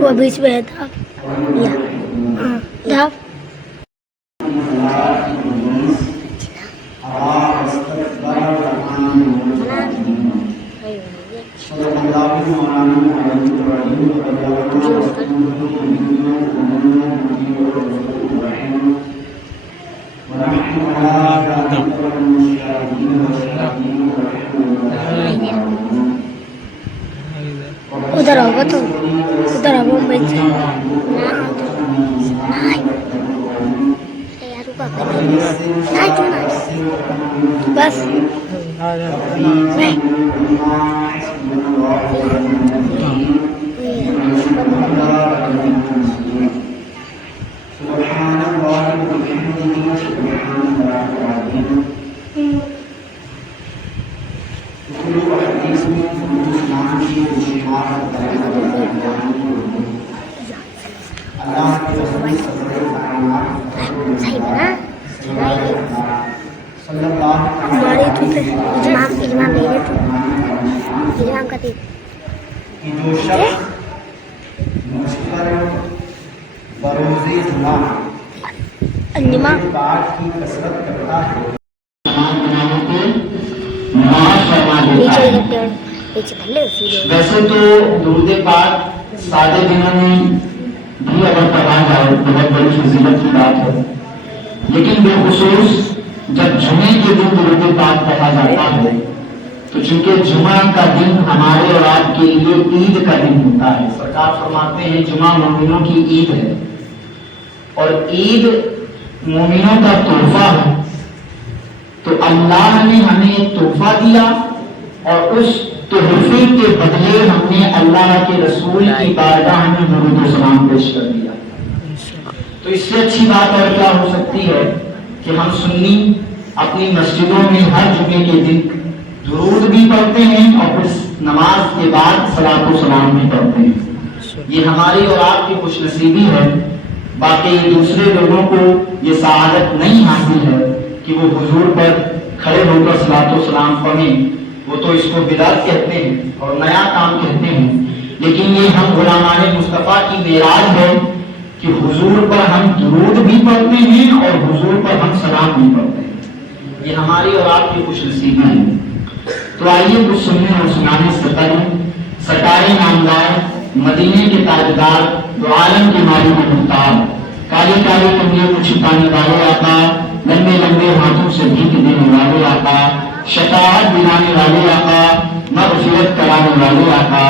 وہ بیچ میں ہے تھا دھاپ ادھر ہوگا تو ادھر ہوگا بیچ بس ہمارے تو اجمام نہیں ہے تو اجمام کا تھی ویسے تو درود پاک سادے دنوں میں بھی اگر پڑھا جائے بہت بڑی فضیلت کی بات ہے، لیکن بالخصوص جب جمعے کے دن درود پاک پڑھا جاتا ہے تو چونکہ جمعہ کا دن ہمارے اور آپ کے لیے عید کا دن ہوتا ہے، سرکار فرماتے ہیں جمعہ مومنوں کی عید ہے اور عید مومنوں کا تحفہ ہے، تو اللہ نے ہمیں ایک تحفہ دیا اور اس تحفے کے بدلے ہم نے اللہ کے رسول کی بارگاہ میں درود و سلام پیش کر دیا۔ تو اس سے اچھی بات اور کیا ہو سکتی ہے کہ ہم سنی اپنی مسجدوں میں ہر جمعے کے دن درود بھی پڑھتے ہیں اور پھر نماز کے بعد صلاۃ و سلام بھی پڑھتے ہیں۔ یہ ہماری اور آپ کی خوش نصیبی ہے، باقی دوسرے لوگوں کو یہ سعادت نہیں حاصل ہے کہ وہ حضور پر کھڑے ہو کر صلاۃ و سلام پڑھیں، وہ تو اس کو بدعت کہتے ہیں اور نیا کام کہتے ہیں، لیکن یہ ہم غلامان مصطفیٰ کی معراج ہے کہ حضور پر ہم درود بھی پڑھتے ہیں اور حضور پر ہم سلام بھی پڑھتے ہیں، یہ ہماری اور آپ کی خوش نصیبی ہے۔ تو آئیے کچھ سننے اور سنانے سے پہلے سرکار نامدار مدینے کے تاجدار دو عالم کے مالک و مختار کالے کالے کمرے کو چھپانے والے آقا، لمبے لمبے ہاتھوں سے بھیک دینے والے آقا، شفاعت دلانے والے آقا، مغفرت کرانے والے آقا،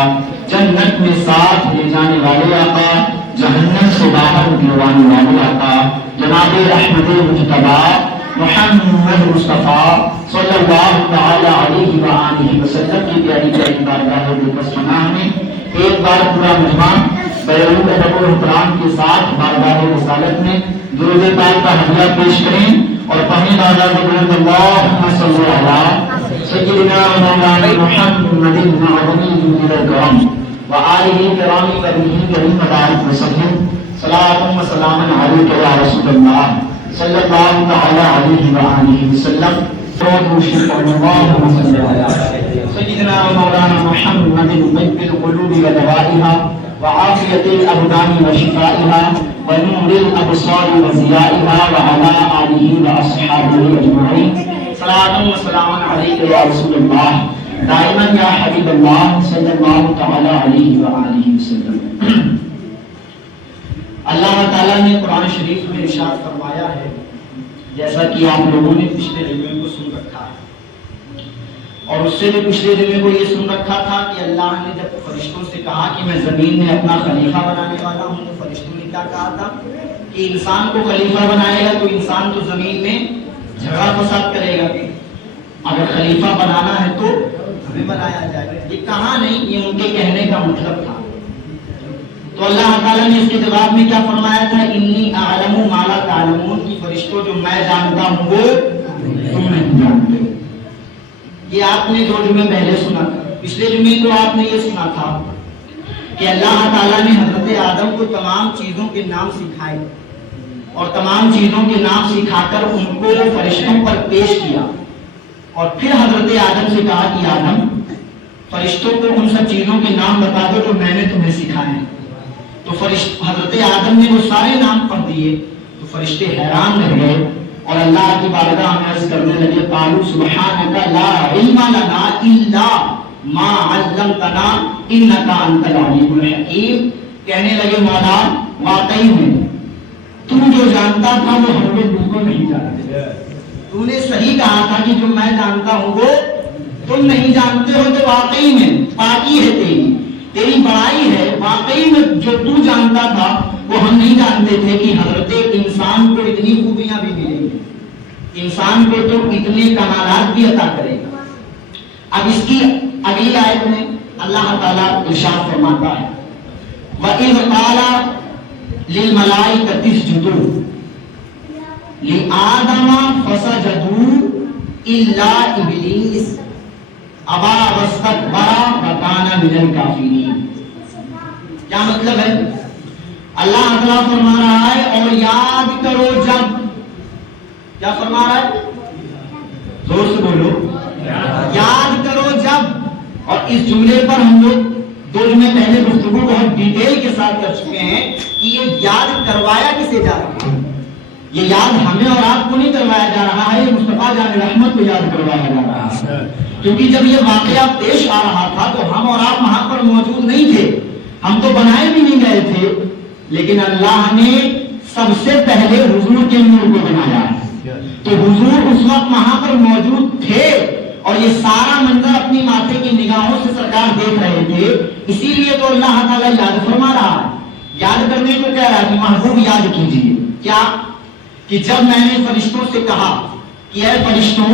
جنت میں ساتھ لے جانے والے آقا، جہنم سے باہر نکلوانے والے آقا، جناب رحمت مجتبی محمد مصطفیٰ صلی اللہ تعالی علیہ وآلہ وسلم کی پیاری پیاری بارگاہ بکسمہ میں ایک بار پورا مجمع بیرون ادب و احترام کے ساتھ بارگاہ رسالت میں درود پاک کا ہدیہ پیش کریں اور پڑھیں بارگاہ درود اللہم صلی علی سیدنا مولانا محمد المعظم الکرام وآلہ کرام کریم کریم مبارک وسلم صلاۃ و سلام علیک یا رسول اللہ صلی اللہ تعالی علیہ وآلہ وسلم اللہم صلی علی سیدنا مولانا محمد طب القلوب ودوائها وعافیت الابدان وشفائها ونور الابصار وضیائها وعلى آلہ واصحابہ اجمعین صلاۃ و سلام علیک یا رسول اللہ دائما یا حبیب اللہ صلی اللہ تعالی علیہ وآلہ وسلم۔ اللہ تعالیٰ نے قرآن شریف میں ارشاد فرمایا ہے، جیسا کہ آپ لوگوں نے پچھلے جمعے کو سن رکھا ہے اور اس سے بھی پچھلے جمعے کو یہ سن رکھا تھا کہ اللہ نے جب فرشتوں سے کہا کہ میں زمین میں اپنا خلیفہ بنانے والا ہوں، تو فرشتوں نے کیا کہا تھا کہ انسان کو خلیفہ بنائے گا تو انسان تو زمین میں جھگڑا فساد کرے گا، اگر خلیفہ بنانا ہے تو ہمیں بنایا جائے۔ یہ کہا نہیں، یہ ان کے کہنے کا مطلب تھا۔ تو اللہ تعالیٰ نے اس کے جواب میں کیا فرمایا تھا، انی اعلم ما لا تعلمون، کہ فرشتوں جو میں جانتا ہوں وہ تم نہیں جانتے۔ یہ آپ نے 2 جمعے پہلے سنا تھا، پچھلے جمعے کو آپ نے یہ سنا تھا کہ اللہ تعالیٰ نے حضرت آدم کو تمام چیزوں کے نام سکھائے اور تمام چیزوں کے نام سکھا کر ان کو فرشتوں پر پیش کیا، اور پھر حضرت آدم سے کہا کہ آدم فرشتوں کو ان سب چیزوں کے نام بتا دو جو میں نے تمہیں سکھائے ہیں۔ تو حضرت آدم نے وہ سارے نام پڑھ دیے تو فرشتے حیران رہ گئے اور اللہ کی بارگاہ میں عرض کرنے لگے قالوا سبحانک لا علم لنا الا ما علمتنا انک انت العلیم الحکیم، کہنے لگے مولا واقعی میں تو جو جانتا تھا وہ ہم لوگ بالکل نہیں جانتے، تو نے صحیح کہا تھا کہ جو میں جانتا ہوں وہ تم نہیں جانتے ہو، تو واقعی میں پاکی ہے تیری بڑائی ہے، واقعی میں جو تو جانتا تھا وہ ہم نہیں جانتے تھے کہ حضرت انسان کو اتنی خوبیاں بھی ملیں گی، انسان کو تو اتنے کمالات بھی عطا کرے گا۔ اب اس کی اگلی آیت میں اللہ تعالیٰ ارشاد فرماتا ہے وَإِذْ قَالَ لِلْمَلَائِكَةِ اسْجُدُوا لِآدَمَ فَسَجَدُوا إِلَّا إِبْلِيسَ ابا واستكبر وكان من الكافرين۔ کیا مطلب ہے؟ اللہ تعالیٰ فرما رہا ہے اور یاد کرو جب، کیا فرما رہا ہے؟ زور سے بولو، یاد کرو جب۔ اور اس جملے پر ہم لوگ 2 جمعے پہلے گفتگو بہت ڈیٹیل کے ساتھ کر چکے ہیں کہ یہ یاد کروایا کسے جا رہا ہے؟ یہ یاد ہمیں اور آپ کو نہیں کروایا جا رہا ہے، یہ مصطفیٰ جان رحمت کو یاد کروایا جا رہا ہے، کیونکہ جب یہ واقعہ پیش آ رہا تھا تو ہم اور آپ وہاں پر موجود نہیں تھے، ہم تو بنائے بھی نہیں گئے تھے، لیکن اللہ نے سب سے پہلے حضور کے نور کو بنایا ہے، تو حضور اس وقت وہاں پر موجود تھے اور یہ سارا منظر اپنی ماتھے کی نگاہوں سے سرکار دیکھ رہے تھے، اسی لیے تو اللہ تعالیٰ یاد فرما رہا ہے، یاد کرنے کو کہہ رہا ہے کہ محبوب یاد کیجیے۔ کیا کہ جب میں نے فرشتوں سے کہا کہ اے فرشتوں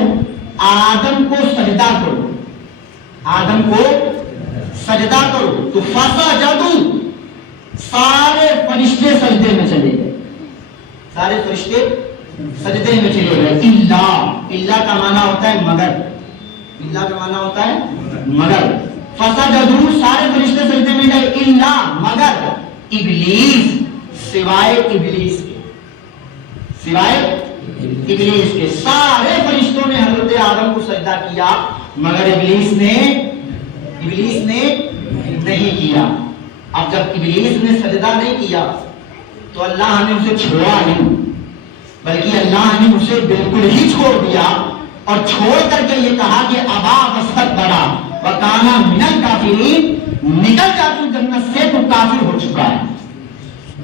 آدم کو سجدہ کرو، آدم کو سجدہ کرو، تو فسجدوا، سارے فرشتے سجدے میں چلے گئے، سارے فرشتے سجدے میں چلے گئے۔ الا کا معنی ہوتا ہے مگر، الا کا معنی ہوتا ہے مگر، فسجدوا سارے فرشتے سجدے میں گئے، الا مگر ابلیس، سوائے ابلیس کے، سوائے ابلیس کے، سارے فرشتوں نے حضرت آدم کو سجدہ کیا مگر ابلیس نے نہیں کیا۔ اب جب ابلیس نے سجدہ نہیں کیا تو اللہ نے اسے چھوڑا نہیں، بلکہ اللہ نے اسے بالکل ہی چھوڑ دیا اور چھوڑ کر کے یہ کہا کہ ابا واستکبر وکان من الکافرین، نکل جا تو جنت سے، تو کافر ہو چکا ہے۔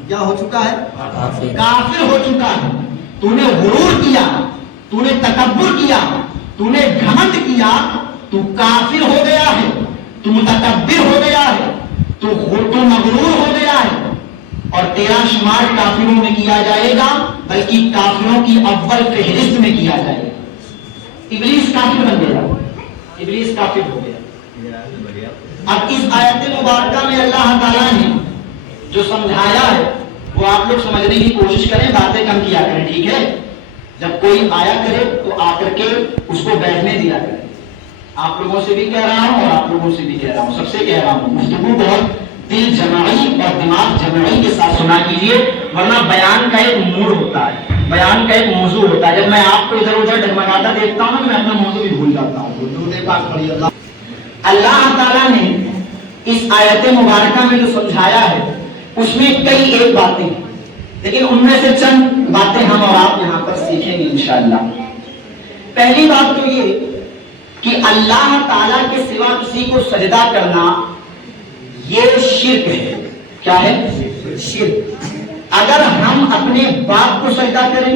کیا ہو چکا ہے؟ کافر ہو چکا ہے۔ تو نے غرور کیا، تو نے تکبر کیا، تو نے گھمنڈ کیا، تو کافر ہو گیا ہے، تو متکبر ہو گیا ہے، تو مغرور ہو گیا ہے، اور تیرا شمار کافروں میں کیا جائے گا، بلکہ کافروں کی اول فہرست میں کیا جائے گا۔ ابلیس کافر بن گیا، ابلیس کافر ہو گیا۔ اب اس آیت مبارکہ میں اللہ تعالیٰ نے جو سمجھایا ہے وہ آپ لوگ سمجھنے کی کوشش کریں، باتیں کم کیا کریں، ٹھیک ہے؟ جب کوئی آیا کرے تو آ کر کے اس کو بیٹھنے دیا کریں۔ آپ لوگوں سے بھی کہہ رہا ہوں اور آپ لوگوں سے بھی کہہ رہا ہوں، سب سے کہہ رہا ہوں، گفتگو بہت دل جمعی اور دماغ جمعی کے ساتھ سنا کیجیے، ورنہ بیان کا ایک موڈ ہوتا ہے، بیان کا ایک موضوع ہوتا ہے۔ جب میں آپ کو ادھر ادھر ڈگمگاتا دیکھتا ہوں میں اپنا موضوع بھی بھول جاتا ہوں۔ درود پاک پڑھیے۔ اللہ تعالیٰ نے اس آیت مبارکہ میں جو سمجھایا ہے اس میں کئی ایک باتیں، لیکن ان میں سے چند باتیں ہم اور آپ یہاں پر سیکھیں گے انشاءاللہ۔ پہلی بات تو یہ کہ اللہ تعالیٰ کے سوا کسی کو سجدہ کرنا یہ شرک ہے۔ کیا ہے؟ شرک۔ اگر ہم اپنے باپ کو سجدہ کریں،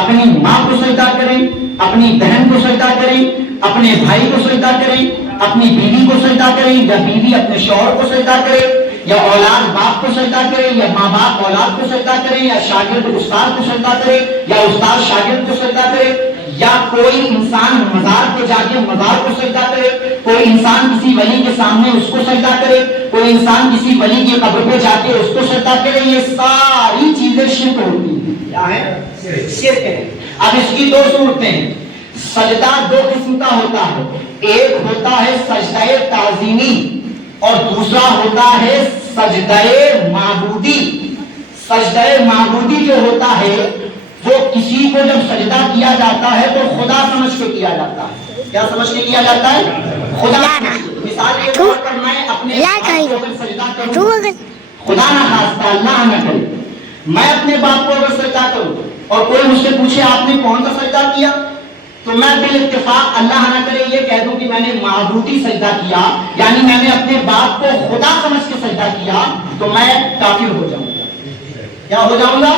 اپنی ماں کو سجدہ کریں، اپنی بہن کو سجدہ کریں، اپنے بھائی کو سجدہ کریں، اپنی بیوی کو سجدہ کریں، یا بیوی اپنے شوہر کو سجدہ کرے، یا اولاد باپ کو سجدہ کرے، یا ماں باپ اولاد کو سجدہ کرے، یا شاگرد استاد کو سجدہ کرے، یا استاد شاگرد کو سجدہ کرے، یا کوئی انسان مزار پہ جا کے مزار کو سجدہ کرے، کوئی انسان کسی ولی کے سامنے اس کو سجدہ کرے، کوئی انسان کسی ولی کی قبر پہ جا کے اس کو سجدہ کرے، یہ ساری چیزیں شرک ہوتی ہیں۔ کیا ہے؟ شرک ہے۔ اب اس کی 2 صورتیں ہیں۔ سجدہ 2 قسم کا ہوتا ہے، ایک ہوتا ہے سجدہ تعظیمی اور دوسرا ہوتا ہے سجدہ معبودی جو ہوتا ہے وہ کسی کو جب سجدہ کیا جاتا ہے تو خدا سمجھ کے کیا جاتا ہے. کیا سمجھ کے کیا جاتا ہے؟ خدا. مثال کے طور پر میں اپنے سجدہ کروں, خدا نہ خواستہ اللہ نہ کرے, میں اپنے باپ کو اگر سجدہ کروں اور کوئی مجھ سے پوچھے آپ نے کون سا سجدہ کیا, تو میں بالاتفاق اللہ نہ کرے یہ کہہ دوں کہ میں نے معبودی سجدہ کیا, یعنی میں نے اپنے باپ کو خدا سمجھ کے سجدہ کیا, تو میں کافر ہو جاؤں گا. کیا ہو جاؤں گا؟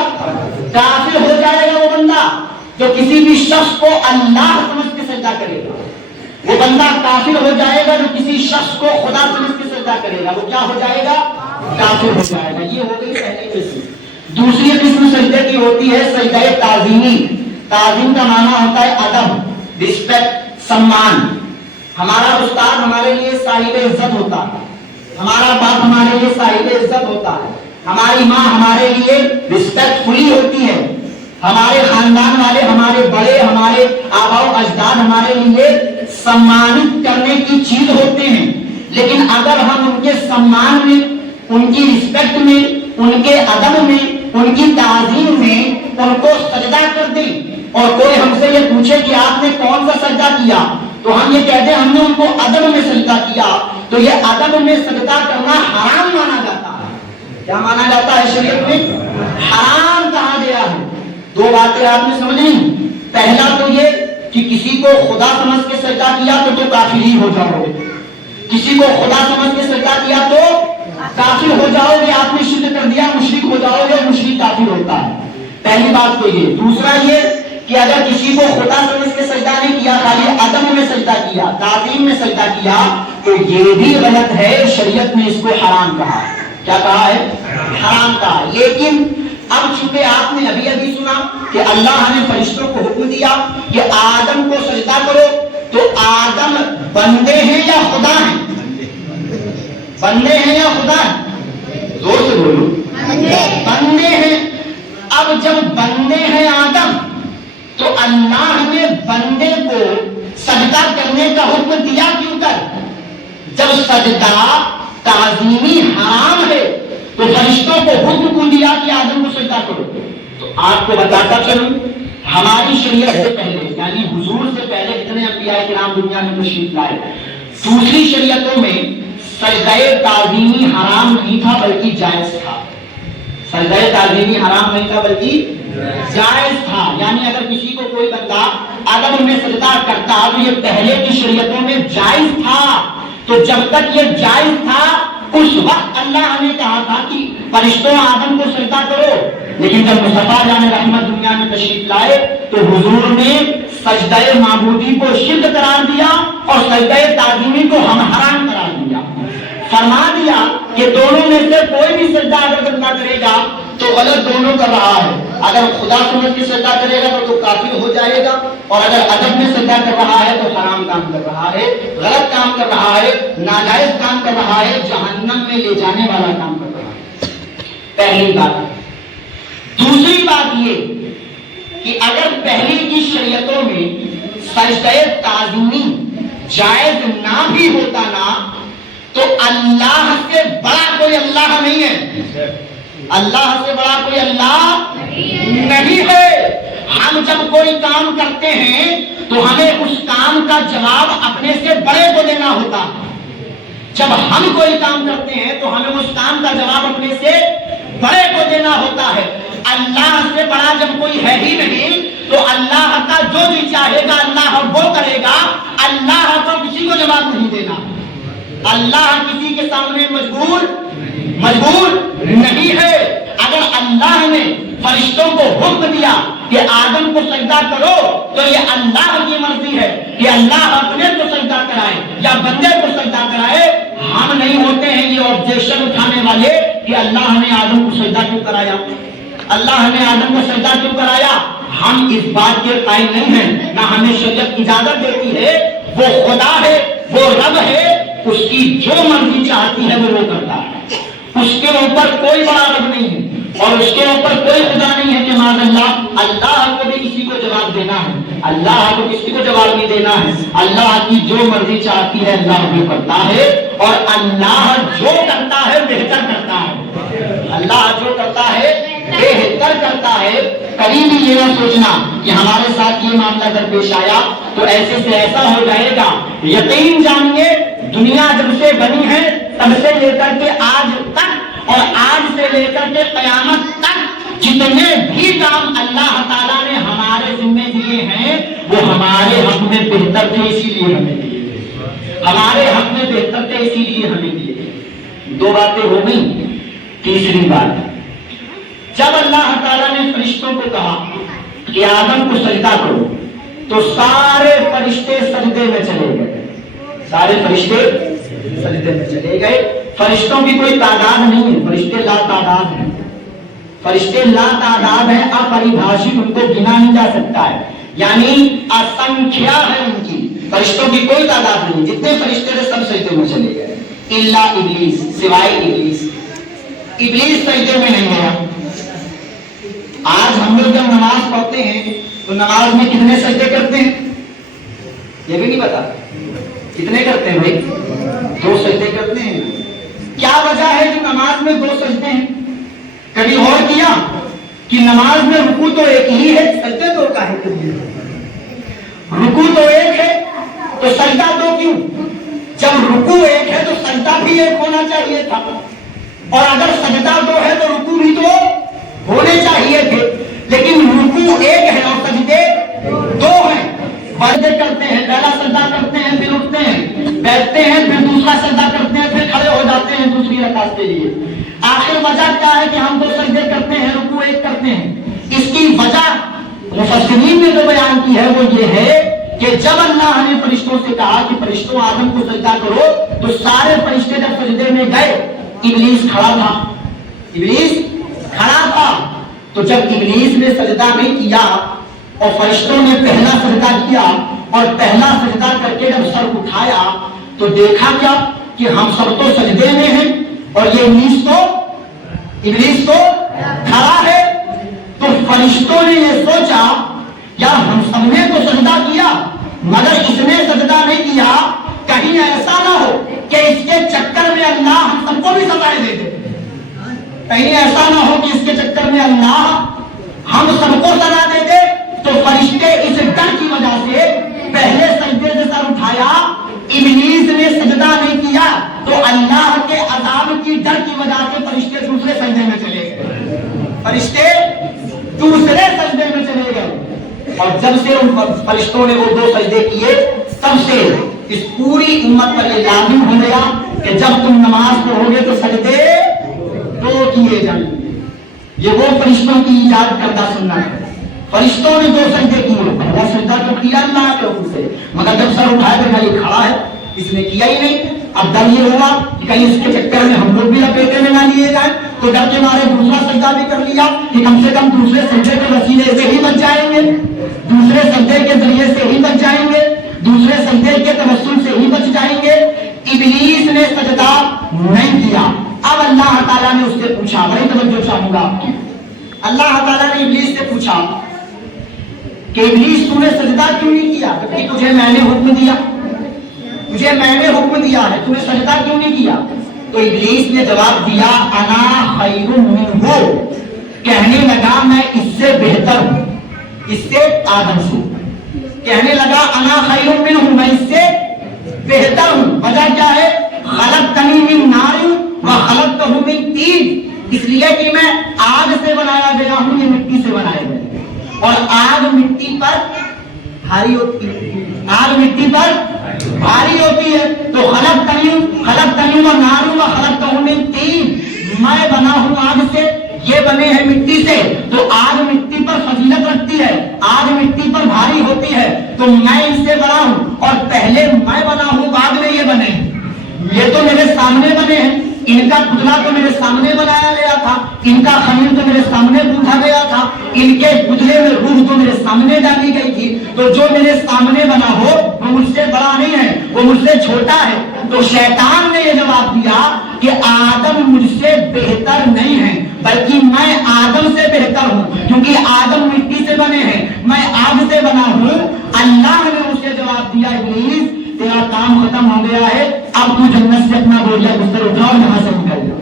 کافر ہو جائے گا وہ بندہ جو کسی بھی شخص کو اللہ سمجھ کے سجدہ کرے گا. وہ بندہ کافر ہو جائے گا جو کسی شخص کو خدا سمجھ کے سجدہ کرے گا. وہ کیا ہو جائے گا؟ کافر ہو جائے گا. یہ ہو گئی پہلی قسم. دوسری قسم سجدے کی ہوتی ہے سجدہ تعظیمی. تعظیم کا معنی ہوتا ہے ادب, رسپیکٹ, سمان. ہمارا استاد ہمارے لیے صاحب عزت ہوتا ہے, ہمارا باپ ہمارے لیے صاحب عزت ہوتا ہے, ہماری ماں ہمارے لیے رسپیکٹ فلی ہوتی ہے, ہمارے خاندان والے, ہمارے بڑے, ہمارے آبا و اجداد ہمارے لیے سمانت کرنے کی چیز ہوتے ہیں. لیکن اگر ہم ان کے سمان میں, ان کی رسپیکٹ میں, ان کے ادب میں, ان کی تعظیم میں ان کو سجدہ کر دیں اور کوئی ہم سے یہ پوچھے کہ آپ نے کون سا سجدہ کیا, تو ہم یہ کہتے ہیں ہم نے ان کو ادب میں سجدہ کیا, تو یہ ادب میں سجدہ کرنا حرام مانا جاتا ہے. کیا مانا جاتا ہے شریعت میں؟ حرام کہا گیا ہے. دو باتیں آپ نے سمجھ لی. پہلا تو یہ کہ کسی کو خدا سمجھ کے سجدہ کیا تو کافر ہی ہو جاؤ گے. کسی کو خدا سمجھ کے سجدہ کیا تو کافر ہو جاؤ گے. آپ نے شرک کر دیا, مشرک ہو جاؤ گے. مشرک کافر ہوتا ہے. پہلی بات تو یہ. دوسرا یہ کہ اگر کسی کو خدا سمجھ کے سجدہ نہیں کیا, خالی ادب میں سجدہ کیا, تعظیم میں سجدہ کیا, تو یہ بھی غلط ہے. شریعت نے اس کو حرام کہا. کیا کہا ہے؟ حرام کہا. لیکن اب چونکہ آپ نے ابھی سنا کہ اللہ نے فرشتوں کو حکم دیا کہ آدم کو سجدہ کرو, تو آدم بندے ہیں یا خدا ہیں؟ بندے ہیں یا خدا ہیں؟ زور سے بولو. بندے ہیں. اب جب بندے ہیں آدم, تو اللہ نے بندے کو سجدہ کرنے کا حکم دیا کیوں کر؟ جب سجدہ تعظیمی حرام ہے تو فرشتوں کو حکم کیوں دیا کہ آدم کو سجدہ کرو؟ تو آپ کو بتاتا چلوں, ہماری شریعت سے پہلے, یعنی حضور سے پہلے جتنے انبیاء کرام دنیا میں تشریف لائے, دوسری شریعتوں میں سجدہ تعظیمی حرام نہیں تھا بلکہ جائز تھا. سجدہ تعظیمی حرام نہیں تھا بلکہ جائز تھا. یعنی اگر کسی کو کوئی بندہ ادب میں سجدہ کرتا تو یہ پہلے کی شریعتوں میں جائز تھا. تو جب تک یہ جائز تھا اس وقت اللہ نے کہا تھا کہ فرشتوں آدم کو سجدہ کرو. لیکن جب مصطفیٰ جان رحمت دنیا میں تشریف لائے تو حضور نے سجدہ معبودی کو شرک قرار دیا اور سجدہ تعظیمی کو ہم حرام قرار دیا. فرما دیا کہ دونوں میں سے کوئی بھی سجدہ اگر بندہ کرے گا تو غلط دونوں کر رہا ہے. اگر خدا سمجھ کے سجدہ کرے گا تو کافر ہو جائے گا, اور اگر ادب میں سجدہ کر رہا ہے تو حرام کام کر رہا ہے, غلط کام کر رہا ہے, ناجائز کام کر رہا ہے, جہنم میں لے جانے والا کام کر رہا ہے. پہلی بات. دوسری بات یہ کہ اگر پہلی کی شریعتوں میں سجدہ تعظیمی جائز نہ بھی ہوتا نا, تو اللہ سے بڑا کوئی اللہ نہیں ہے. اللہ سے بڑا کوئی اللہ نہیں ہے. ہم جب کوئی کام کرتے ہیں تو ہمیں اس کام کا جواب اپنے سے بڑے کو دینا ہوتا ہے. جب ہم کوئی کام کرتے ہیں تو ہمیں اس کام کا جواب اپنے سے بڑے کو دینا ہوتا ہے. اللہ سے بڑا جب کوئی ہے ہی نہیں تو اللہ کا جو بھی چاہے گا اللہ وہ کرے گا. اللہ کو کسی کو جواب نہیں دینا. اللہ کسی کے سامنے مجبور نہیں ہے. اگر اللہ نے فرشتوں کو حکم دیا کہ آدم کو سجدہ کرو تو یہ اللہ کی مرضی ہے کہ اللہ اپنے کو سجدہ کرائے یا بندے کو سجدہ کرائے. ہم نہیں ہوتے ہیں یہ آبجیکشن اٹھانے والے کہ اللہ نے آدم کو سجدہ کیوں کرایا, اللہ نے آدم کو سجدہ کیوں کرایا. ہم اس بات کے قائل نہیں ہیں, نہ ہمیں شریعت اجازت دیتی ہے. وہ خدا ہے, وہ رب ہے, اس کی جو مرضی چاہتی ہے وہ کرتا ہے. اس کے اوپر کوئی بڑا رب نہیں ہے اور اس کے اوپر کوئی خدا نہیں ہے کہ معاذ اللہ اللہ کو بھی کسی کو جواب دینا ہے, اللہ کو کسی کو جواب نہیں دینا ہے. اللہ کی جو مرضی چاہتی ہے اللہ وہ کرتا ہے, اور اللہ جو کرتا ہے بہتر کرتا اللہ جو کرتا ہے بہتر کرتا ہے. کبھی بھی یہ نہ سوچنا کہ ہمارے ساتھ یہ معاملہ درپیش آیا تو ایسے سے ایسا ہو جائے گا. یقین جانیے دنیا جب سے بنی ہے تب سے لے کر کے آج تک اور آج سے لے کر کے قیامت تک جتنے بھی کام اللہ تعالیٰ نے ہمارے ذمہ دیے ہیں وہ ہمارے حق میں بہتر تھے اسی لیے ہمیں دیے. ہمارے حق میں بہتر تھے اسی لیے ہمیں دیے. دو باتیں ہو گئی. تیسری بات, جب اللہ تعالیٰ نے فرشتوں کو کہا کہ آدم کو سجدہ کرو تو سارے فرشتے سجدے میں چلے گئے. سارے فرشتے سجدے میں چلے گئے. فرشتوں کی کوئی تعداد نہیں ہے, فرشتے لا تعداد ہیں. فرشتے لا تعداد ہیں, اپریبھاشت, ان کو گنا نہیں جا سکتا ہے, یعنی اسنکھیا ہے ان کی. فرشتوں کی کوئی تعداد نہیں. جتنے فرشتے تھے سب سجدے میں چلے گئے الا ابلیس, سوائے ابلیس. ابلیس سجدے میں نہیں گیا. آج ہم لوگ جب نماز پڑھتے ہیں تو نماز میں کتنے سجدے کرتے ہیں یہ بھی نہیں پتا. کتنے کرتے ہیں بھائی؟ 2 سجدے کرتے ہیں. کیا وجہ ہے جو نماز میں 2 سجدے ہیں؟ کبھی اور کیا کہ نماز میں رکوع تو ایک ہی ہے, سجدے 2 کا ہے. رکوع تو ایک ہے تو سجدہ 2 کیوں؟ جب رکوع ایک ہے تو سجدہ بھی ایک ہونا چاہیے تھا, اور اگر سجدہ 2 ہے تو رکوع بھی تو ہونے چاہیے تھے. لیکن رکوع ایک ہے اور سجدے 2 ہیں. سجدے کرتے ہیں, پہلا سجدہ کرتے ہیں, پھر اٹھتے ہیں, بیٹھتے ہیں, پھر دوسرا سجدہ کرتے ہیں, پھر کھڑے ہو جاتے ہیں دوسری رکعت کے لیے. آخر وجہ کیا ہے کہ ہم 2 سجدے کرتے ہیں, رکوع ایک کرتے ہیں؟ اس کی وجہ مفسرین نے جو بیان کی ہے وہ یہ ہے کہ جب اللہ نے فرشتوں سے کہا کہ فرشتوں آدم کو سجدہ کرو تو سارے فرشتے جب سجدے میں گئے ابلیس کھڑا تھا. ابلیس کھڑا تھا. تو جب ابلیس نے سجدہ نہیں کیا اور فرشتوں نے پہلا سجدہ کیا اور پہلا سجدہ کر کے جب سر اٹھایا تو دیکھا کیا کہ ہم سب تو سجدے میں ہیں اور یہ ابلیس تو کھڑا ہے. تو فرشتوں نے یہ سوچا یا ہم سب نے تو سجدہ کیا مگر اس نے سجدہ نہیں کیا, کہیں ایسا نہ ہو کہ اس کے چکر میں اللہ ہم سب کو بھی سزائیں دے دے. کہیں ایسا نہ ہو کہ اس کے چکر میں اللہ ہم سب کو سزا دے دے. تو فرشتے اس ڈر کی وجہ سے پہلے سجدے سے سر اٹھایا. ابلیس نے سجدہ نہیں کیا تو اللہ کے عذاب کی ڈر کی وجہ سے فرشتے دوسرے سجدے میں چلے گئے. فرشتے دوسرے سجدے میں چلے گئے. اور جب سے ان فرشتوں نے وہ 2 سجدے کیے تب سے اس پوری امت پر یہ لازم ہو گیا کہ جب تم نماز پڑھو گے تو سجدے 2 کیے جائیں گے. یہ وہ فرشتوں کی ایجاد کردہ سنت ہے. فرشتوں نے 2 سجدے کیے, پہلا سجدہ تو کیا اللہ کے حکم سے, مگر جب سر اٹھائے تو یہ کھڑا ہے, اس نے کیا ہی نہیں. اب ڈر یہ ہوا کہ کہیں اس کے چکر میں ہم لوگ بھی لپیٹے میں نہ لیے جائیں, تو ڈر کے مارے دوسرا سجدہ بھی کر لیا کہ کم سے کم دوسرے سجدے کے وسیلے سے ہی بچ جائیں گے, دوسرے سجدے کے ذریعے سے ہی بچ جائیں گے, دوسرے سجدے کے توسل سے ہی بچ جائیں گے. ابلیس نے سجدہ نہیں کیا. اب اللہ تعالیٰ نے اس سے پوچھا, بڑی توجہ چاہوں گا آپ کی. اللہ تعالیٰ نے ابلیس سے پوچھا کہ ابلیس تو نے سجدہ کیوں نہیں کیا؟ کہ تجھے میں نے حکم دیا, تجھے میں نے حکم دیا ہے, تو نے سجدہ کیوں نہیں کیا؟ تو ابلیس نے جواب دیا انا خیر منہ, کہنے لگا میں اس سے بہتر ہوں, اس سے آدم سے. کہنے لگا انا خیر منہ, میں اس سے بہتر ہوں. وجہ کیا ہے؟ خلقتنی من نار و خلقتہ من طین, اس لیے کہ میں آگ سے بنایا گیا ہوں, یہ مٹی سے بنایا گیا, اور آگ مٹی پر بھاری ہوتی ہے, آگ مٹی پر بھاری ہوتی ہے. تو خلقتنی و نار و خلقتہ من طین, میں بنا ہوں آگ سے, یہ بنے ہیں مٹی سے. تو آگ مٹی پر فضیلت رکھتی ہے, آگ مٹی پر بھاری ہوتی ہے, تو میں اس سے بنا ہوں, اور پہلے میں بنا ہوں بعد میں یہ بنے. یہ تو میرے سامنے بنے ہیں, ان کا پتلا تو میرے سامنے بنایا گیا تھا, ان کا خمیر تو میرے سامنے پوچھا گیا تھا, ان کے پتلے میں روح تو میرے سامنے ڈالی گئی تھی. تو جو میرے سامنے بنا ہو وہ مجھ سے بڑا نہیں ہے, وہ مجھ سے چھوٹا ہے. تو شیطان نے یہ جواب دیا کہ آدم مجھ سے بہتر نہیں ہے, بلکہ میں آدم سے بہتر ہوں, کیونکہ آدم مٹی سے بنے ہیں, میں آگ سے بنا ہوں. اللہ نے اسے جواب دیا ابلیس تیرا کام ختم ہو گیا ہے, اب تو جنت سے اپنا بوجھ بستر اٹھا اور یہاں سے نکل جا,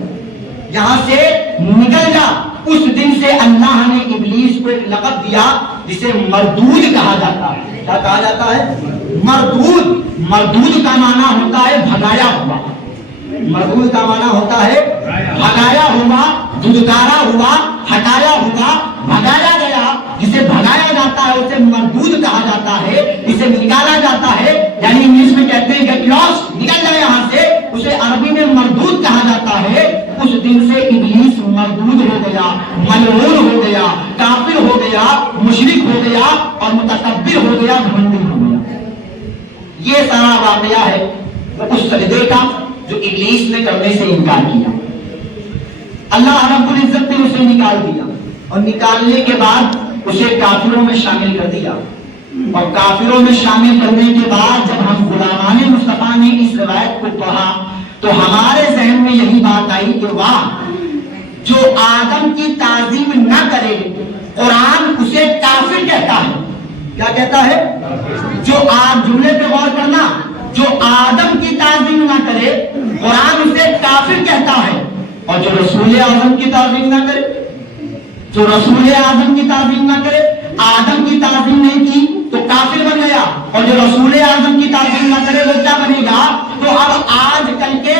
یہاں سے نکل جا. اس دن سے اللہ نے ابلیس کو ایک لقب دیا جسے مردود کہا جاتا ہے. کیا کہا جاتا ہے؟ مردود. مردود کا معنی ہوتا ہے بھگایا ہوا. مردود کا معنی ہوتا ہے بھگایا ہوا, دھتکارا ہوا, ہٹایا ہوا, بھگایا گیا. جسے بھگایا جاتا ہے اسے مردود کہا جاتا ہے, اسے نکالا جاتا ہے, یعنی انگلش میں کہتے ہیں گیٹ لاسٹ, نکل جائے یہاں سے, اسے عربی میں مردود کہا جاتا ہے. اس دن سے ابلیس مردود ہو گیا, ملعون ہو گیا, کافر ہو گیا, مشرک ہو گیا اور متکبر ہو گیا, گھمنڈی ہو گیا. یہ سارا واقعہ ہے اس سجدے کا جو ابلیس نے کرنے سے انکار کیا. اللہ رب العزت نے اسے نکال دیا اور نکالنے کے بعد اسے کافروں میں شامل کر دیا. اور کافروں میں شامل کرنے کے بعد جب ہم غلامان مصطفیٰ نے اس روایت کو پڑھا تو ہمارے ذہن میں یہی بات آئی کہ واہ, جو آدم کی تعظیم نہ کرے قرآن اسے کافر کہتا ہے. کیا کہتا ہے؟ جو آپ جملے پہ غور کرنا, جو آدم کی تعظیم نہ کرے قرآن اسے کافر کہتا ہے, اور جو رسول اعظم کی تعظیم نہ کرے, جو رسول اعظم کی تعظیم نہ کرے, آدم کی تعظیم نہیں کی تو کافر بن گیا, اور جو رسول اعظم کی تعظیم نہ کرے وہ کیا بنے گا. تو اب آج کل کے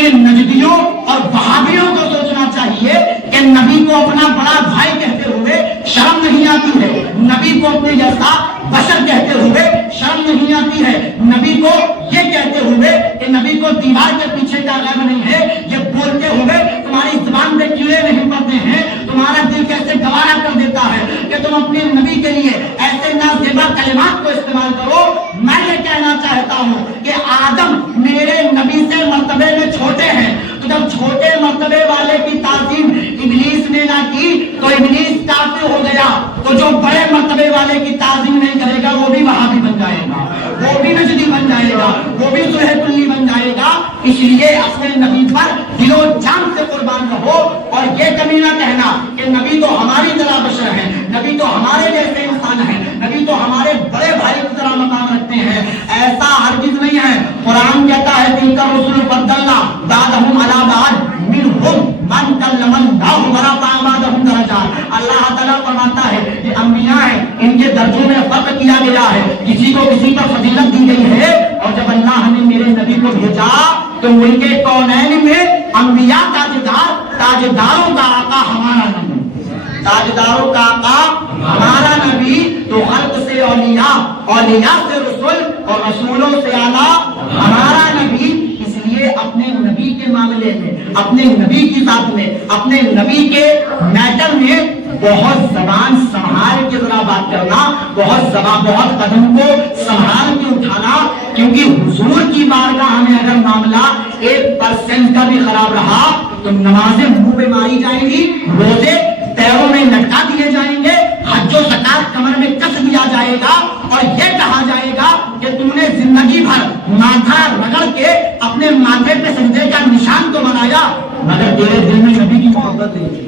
ان نجدیوں اور وہابیوں کو سوچنا چاہیے کہ نبی کو اپنا بڑا بھائی کہتے ہوئے شرم نہیں آتی ہے, نبی کو اپنے جیسا بشر کہتے ہوئے شرم نہیں آتی ہے, نبی کو یہ کہتے ہوئے کہ نبی کو دیوار کے پیچھے کا غیب نہیں ہے, یہ بولتے ہوئے تمہاری زبان پہ کیڑے نہیں پڑتے ہیں, تمہارا دل کیسے گوارا کر دیتا ہے کہ تم اپنے نبی کے لیے ایسے نازیبا کلمات کو استعمال کرو. میں یہ کہنا چاہتا ہوں کہ آدم میرے نبی سے مرتبے میں چھوٹے ہیں, تو جب چھوٹے مرتبے والے کی تعظیم ابلیس نے نہ کی تو ابلیس کافر ہو گیا, تو جو بڑے مرتبے والے کی تعظیم نہیں کرے گا وہ بھی وہابی بن جائے گا, وہ بھی نجدی بن جائے گا, وہ بھی سلح کلی بن جائے گا. اس لیے اپنے نبی پر دل و جان سے قربان رہو, اور یہ کمی نہ کہنا کہ نبی تو ہماری طرح بشر ہیں, نبی تو ہمارے جیسے انسان ہیں, نبی تو ہمارے بڑے بھائی کی طرح مقام رکھتے ہیں. ایسا ہرگز نہیں ہے. قرآن کہتا ہے تلک الرسل فضلنا بعضهم علی بعض منهم من کلم اللہ ورفع بعضهم درجات. اللہ تعالیٰ فرماتا ہے یہ انبیاء ہیں, ان کے درجوں میں فرق کیا گیا ہے, کسی کو کسی پر فضیلت دی گئی ہے. اور جب اللہ نے میرے نبی کو بھیجا تو ملک کونین میں انبیاء تاجداروں کا آقا ہمارا نبی, تاجداروں کا آقا ہمارا نبی, تو خلق سے اولیاء, اولیاء سے رسول اور رسولوں سے اعلیٰ ہمارا نبی. اس لیے اپنے نبی کے معاملے میں, اپنے نبی کی ذات میں, اپنے نبی کے میٹر میں بہت زبان سنبھال کے ذرا بات کرنا, بہت قدم کو سنبھال کے اٹھانا, کیونکہ حضور کی بارگاہ میں اگر معاملہ 1% کا بھی خراب رہا تو نمازیں منہ پہ ماری جائیں گی, روزے پیروں میں لٹکا دیے جائیں گے, حج و زکات کمر میں کس دیا جائے گا, اور یہ کہا جائے گا کہ تم نے زندگی بھر ماتھا رگڑ کے اپنے ماتھے پہ سجدے کا نشان تو بنایا, مگر تیرے دل میں نبی کی محبت نہیں تھی,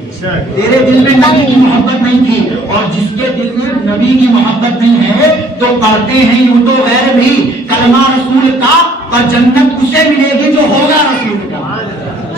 تیرے دل میں نبی کی محبت نہیں تھی. اور جس کے دل میں نبی کی محبت نہیں ہے تو پڑھتے ہیں یوں تو غیر بھی کلمہ رسول کا, پر جنت اسے ملے گی جو ہوگا رسول کا,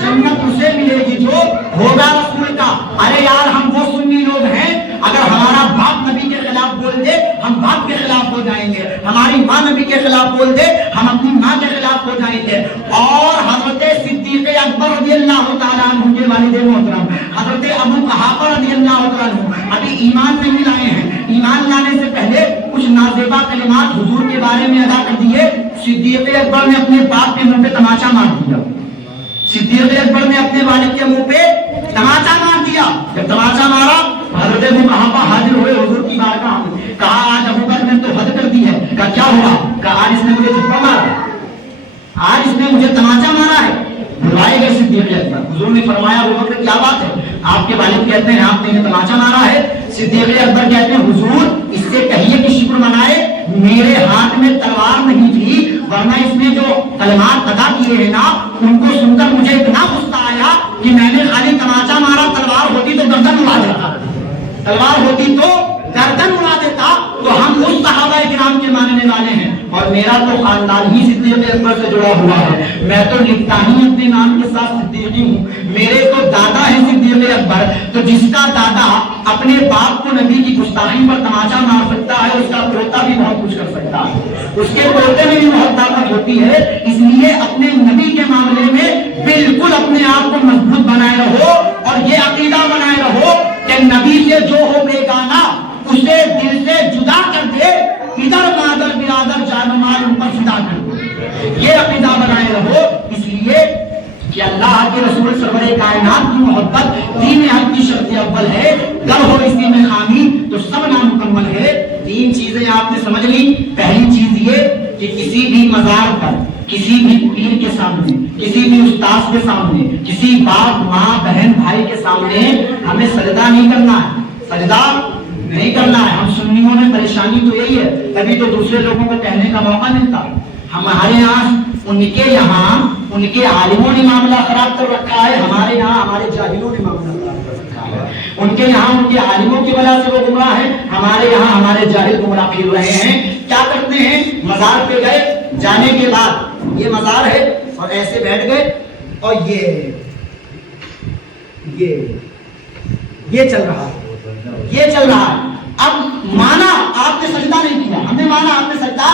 جنت اسے ملے گی جو ہوگا رسول کا. ارے یار ہم وہ سنی لوگ ہیں, اگر ہمارا باپ نبی کے خلاف بول دے ہم باپ کے خلاف ہو جائیں گے, ہماری ماں نبی کے خلاف بول دے ہم اپنی ماں کے خلاف ہو جائیں گے. اور حضرت صدیق اکبر رضی اللہ تعالیٰ عنہ کے والد محترم حضرت ابو قحافہ رضی اللہ تعالیٰ عنہ ابھی ایمان نہیں لائے ہیں, ایمان لانے سے پہلے کچھ نازیبا کلمات حضور کے بارے میں ادا کر دیے. صدیق اکبر نے اپنے باپ کے منہ پہ تماچا مار دیا, صدیق اکبر نے اپنے والد کے منہ پہ تماچا مار دیا. جب تماچا مارا حضرت ابو قحافہ حاضر ہوئے حضور کی بارگاہ میں, کہا آج ابو بکر نے تو حد کر دی ہے. کہا کیا ہوا؟ کہا آج اس نے مجھے جھپا مارا, آج اس نے مجھے تماچا مارا ہے. بلائے گئے صدیق اکبر, حضور نے فرمایا ابو بکر کیا بات ہے؟ آپ کے والد کہتے ہیں آپ نے تماچا مارا ہے. صدیق اکبر کہتے ہیں حضور اس سے کہیے کہ شکر منائے, میرے ہاتھ میں تلوار نہیں تھی, ورنہ اس نے جو کلمات ادا کیے ہیں نا ان کو سن کر مجھے اتنا غصہ آیا کہ میں نے خالی تماچا مارا, تلوار ہوتی تو گردن اڑا دیتا, تلوار ہوتی تو گردن اڑا دیتا. تو ہم اس صحابہ کرام کے ماننے والے ہیں, اور میرا تو خاندان ہی صدیق اکبر سے جڑا ہوا ہے. میں تو لکھتا ہی اپنے نام کے ساتھ صدیقی ہوں, میرے تو دادا ہیں صدیق صدیق اکبر, تو جس کا دادا اپنے باپ کو نبی کی گستاخی پر تماچا مار سکتا ہے, اس کا پوتا بھی بہت کچھ کر سکتا ہے, اس کے پوتے میں بھی بہت طاقت ہوتی ہے. اس لیے اپنے نبی کے معاملے میں بالکل اپنے آپ کو مضبوط بنائے رہو اور یہ عقیدہ بنائے رہو کہ نبی سے جو ہو بیگانہ اسے دل سے جدا کر دے, ادھر مادر برادر جان مال ان پر فدا کر دے, یہ عقیدہ بنائے رہو. اس لیے کہ اللہ کے رسول سرور کائنات کی محبت دین حق کی شرط اول ہے, گر ہو اسی میں خامی تو سب نامکمل ہے. تین چیزیں آپ نے سمجھ لی. پہلی چیز یہ کہ کسی بھی مزار پر, کسی بھی پیر کے سامنے, کسی بھی استاد کے سامنے, کسی باپ ماں بہن بھائی کے سامنے ہمیں سجدہ نہیں کرنا ہے, سجدہ نہیں کرنا ہے. ہم سنیوں میں پریشانی تو یہی ہے, تبھی تو دوسرے لوگوں کو کہنے کا موقع ملتا. ہمارے یہاں ان کے عالموں نے معاملہ خراب کر رکھا ہے, ہمارے یہاں ہمارے جاہلوں نے معاملہ خراب کر رکھا ہے. ان کے یہاں ان کے عالموں کی وجہ سے وہ گمراہ ہیں, ہمارے یہاں ہمارے جاہل گمراہ پھر رہے ہیں. کیا کرتے ہیں, مزار پہ گئے, جانے کے بعد یہ مزار ہے اور ایسے بیٹھ گئے اور یہ چل رہا ہے. اب مانا آپ نے سجدہ نہیں کیا, ہم نے مانا آپ نے سجدہ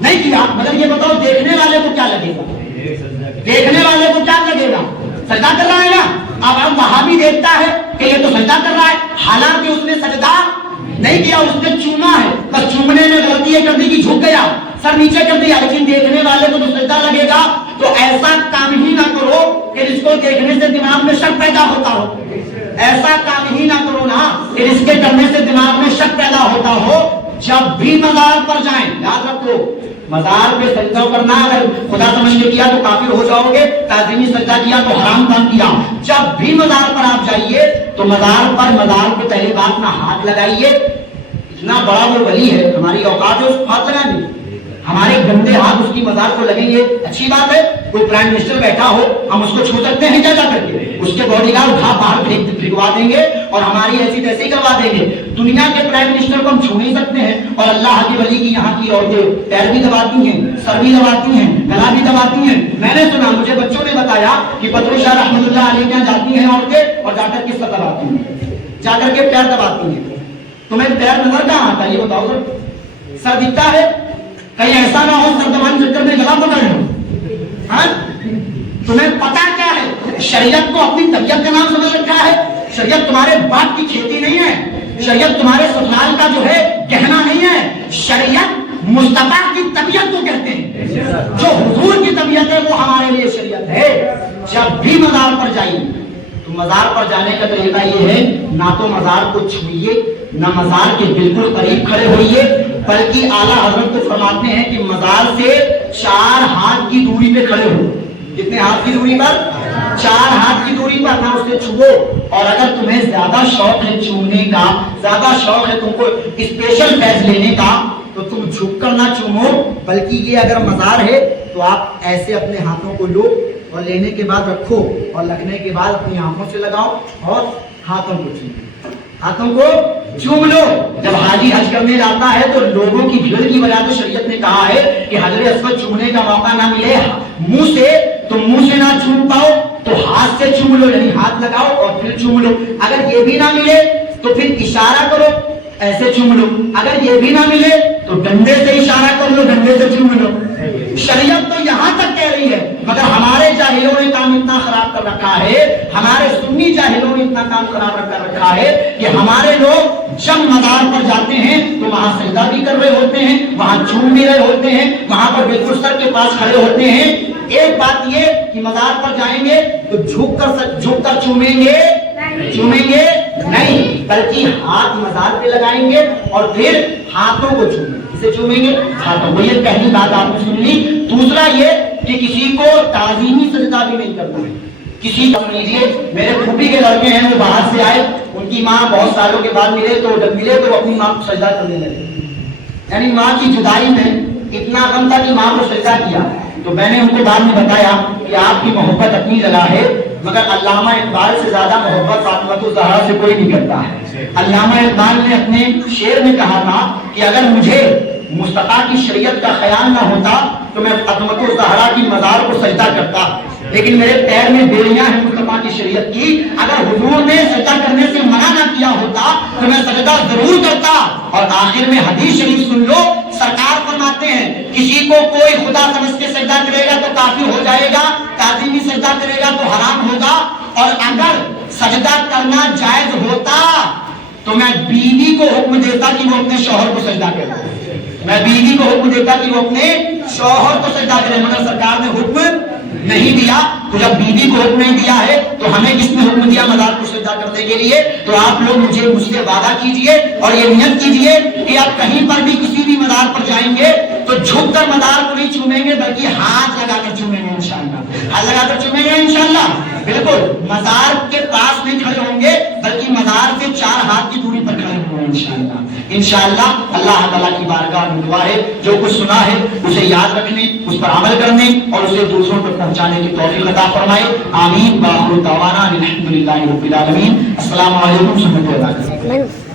نہیں کیا, مگر یہ بتاؤ دیکھنے والے کو کیا لگے گا, دیکھنے والے کو کیا لگے گا, سجدہ کر رہا ہے نا. اب وہاں بھی دیکھتا ہے کہ یہ تو سجدہ کر رہا ہے, حالانکہ اس نے سجدہ نہیں کیا, اس نے چوما ہے, بس چومنے میں غلطی ہے کر دی کہ جھک گیا, سر نیچے کر دیا, لیکن دیکھنے والے کو تو سجدہ لگے گا. تو ایسا کام ہی نہ کرو کہ جس کو دیکھنے سے دماغ میں شک پیدا ہوتا ہو, ایسا کام ہی نہ کرو نا کہ اس کے کرنے سے دماغ میں شک پیدا ہوتا ہو. جب بھی مزار پر جائیں, یاد رکھو مزار پہ سجدہ کرنا, اگر خدا سمجھ کے کیا تو کافر ہو جاؤ گے, تعظیمی سجدہ کیا تو حرام کام کیا. جب بھی مزار پر آپ جائیے تو مزار پہ پہلی بات نہ ہاتھ لگائیے, اتنا بڑا وہ ولی ہے, ہماری اوقات ہے اس کو ہاتھ لگائیں گے, ہمارے گندے ہاتھ اس کی مزار کو لگیں گے, اچھی بات ہے. کوئی پرائم منسٹر بیٹھا ہو ہم اس کو چھو سکتے ہیں کیا جا کر کے, اس کے باڈی گارڈ اٹھا باہر پھینکوا دیں گے اور ہماری ایسی تیسی کروا دیں گے. دنیا کے پرائم منسٹر کو ہم چھو نہیں سکتے ہیں, اور اللہ کے ولی کی یہاں کی عورتیں پیر بھی دباتی ہیں, سر بھی دباتی ہیں, گلا بھی دباتی ہیں. میں نے سنا, مجھے بچوں نے بتایا کہ بدر شاہ رحمۃ اللہ علیہ کے جاتی ہیں عورتیں اور جا کر کے سر دباتی ہیں, جا کر کے پیر دباتی ہیں. تمہیں پیر نظر کہاں آتا ہے یہ بتاؤ, سر دکھتا ہے, کہیں ایسا نہ ہو سر دبانے چکر میں گلا پکڑ لو. تمہیں پتا کیا ہے, شریعت کو اپنی طبیعت کا نام سمجھ رکھا ہے. شریعت تمہارے باپ کی کھیتی نہیں ہے, شریعت تمہارے سسرال کا جو ہے گہنا نہیں ہے. شریعت مصطفیٰ کی طبیعت کو کہتے ہیں, جو حضور کی طبیعت ہے وہ ہمارے لیے شریعت ہے. جب بھی مزار پر جائیے تو مزار پر جانے کا طریقہ یہ ہے, نہ تو مزار کو چھوئیے, نہ مزار کے بالکل قریب کھڑے ہوئیے, بلکہ اعلیٰ حضرت تو فرماتے ہیں کہ مزار سے 4 ہاتھ کی دوری پہ کھڑے ہو. کتنے ہاتھ کی دوری پر, 4 ہاتھ کی دوری پر نہ اسے چھوو. اور اگر تمہیں زیادہ شوق ہے چومنے کا, زیادہ شوق ہے تم کو اسپیشل فیض لینے کا, تو تم جھک کر نہ چومو, بلکہ یہ اگر مزار ہے تو آپ ایسے اپنے ہاتھوں کو لو اور لینے کے بعد رکھو, اور رکھنے کے بعد اپنی آنکھوں سے لگاؤ اور ہاتھوں کو چومو, ہاتھوں کو چوم لو. جب حاجی حج کرنے جاتا ہے تو لوگوں کی بھیڑ کی وجہ سے شریعت نے کہا ہے کہ حجر اسود چومنے کا موقع نہ ملے منہ سے, تو منہ سے نہ چوم پاؤ تو ہاتھ سے چوم لو, یعنی ہاتھ لگاؤ اور پھر چوم لو. اگر یہ بھی نہ ملے تو پھر اشارہ کرو, ایسے چوم لو. اگر یہ بھی نہ ملے تو ڈنڈے سے اشارہ کر لو, ڈنڈے سے چوم لو. شریعت تو یہاں تک کہہ رہی ہے, مگر ہمارے جاہلوں نے کام اتنا خراب کر رکھا ہے, ہمارے سنی جاہلوں نے اتنا کام خراب کر رکھا ہے کہ ہمارے لوگ جب مزار پر جاتے ہیں تو وہاں سجدہ بھی کر رہے ہوتے ہیں, وہاں چوم بھی رہے ہوتے ہیں, وہاں پر بالکل سر کے پاس کھڑے ہوتے ہیں. ایک بات یہ کہ مزار پر جائیں گے تو جھک کر چومیں گے نہیں, بلکہ ہاتھ مزار پہ لگائیں گے اور پھر ہاتھوں کو چومیں گے. کسے چومیں گے, ہاتھوں کو. یہ پہلی بات آپ نے سن لی. دوسرا یہ کہ کسی کو تعظیمی سجدہ بھی نہیں کرنا ہے. کسی کو لیجیے, میرے پھوپھی کے لڑکے ہیں, وہ باہر سے آئے, ان کی ماں بہت سالوں کے بعد ملے, تو جب ملے تو اپنی ماں کو سجدہ کرنے لگے. یعنی ماں کی جدائی میں اتنا غم تھا کہ ماں کو سجدہ کیا. تو میں نے ان کو بعد میں بتایا کہ آپ کی محبت اپنی جگہ ہے, مگر علامہ اقبال سے زیادہ محبت فاطمہ الزہرا سے کوئی نہیں کرتا ہے. علامہ اقبال نے اپنے شعر میں کہا تھا کہ اگر مجھے مصطفیٰ کی شریعت کا خیال نہ ہوتا تو میں فاطمہ الزہرا کی مزار کو سجدہ کرتا, لیکن میرے پیر میں بیڑیاں ہیں علماء کی شریعت کی، اگر حضور نے سجدہ کرنے سے منع نہ کیا ہوتا تو میں سجدہ ضرور کرتا۔ اور آخر میں حدیث شریف سن لو، سرکار فرماتے ہیں کسی کو کوئی خدا سمجھ کے سجدہ کرے گا تو کافر ہو جائے گا، تعظیمی سجدہ کرے گا تو حرام ہوگا، اور اگر سجدہ کرنا جائز ہوتا تو میں بیوی کو حکم دیتا کہ وہ اپنے شوہر کو سجدہ کرے، میں بیوی کو حکم دیتا کہ وہ اپنے شوہر کو سجدہ کرے، مگر سرکار نے حکم نہیں دیا۔ تو جب بیوی کو حکم نہیں دیا ہے تو ہمیں کس نے حکم دیا مزار کو سجدہ کرنے کے لیے؟ تو آپ لوگ مجھ سے وعدہ کیجئے اور یہ نیت کیجئے کہ آپ کہیں پر بھی کسی بھی مزار پر جائیں گے تو جھک کر مزار کو نہیں چومیں گے، بلکہ ہاتھ لگا کر چومیں گے انشاءاللہ، ہاتھ لگا کر چومیں گے انشاءاللہ، بالکل مزار کے پاس نہیں کھڑے ہوں گے بلکہ مزار سے 4 ہاتھ کی دوری پر کھڑے ہوں گے انشاءاللہ۔ انشاءاللہ اللہ تعالیٰ کی بارگاہ میں دعا ہے جو کچھ سنا ہے اسے یاد رکھنے، اس پر عمل کرنے اور اسے دوسروں تک پہنچانے کی توفیق عطا فرمائے، آمین۔ وآخر دعوانا الحمدللہ رب العالمین۔ السلام علیکم ورحمۃ اللہ وبرکاتہ۔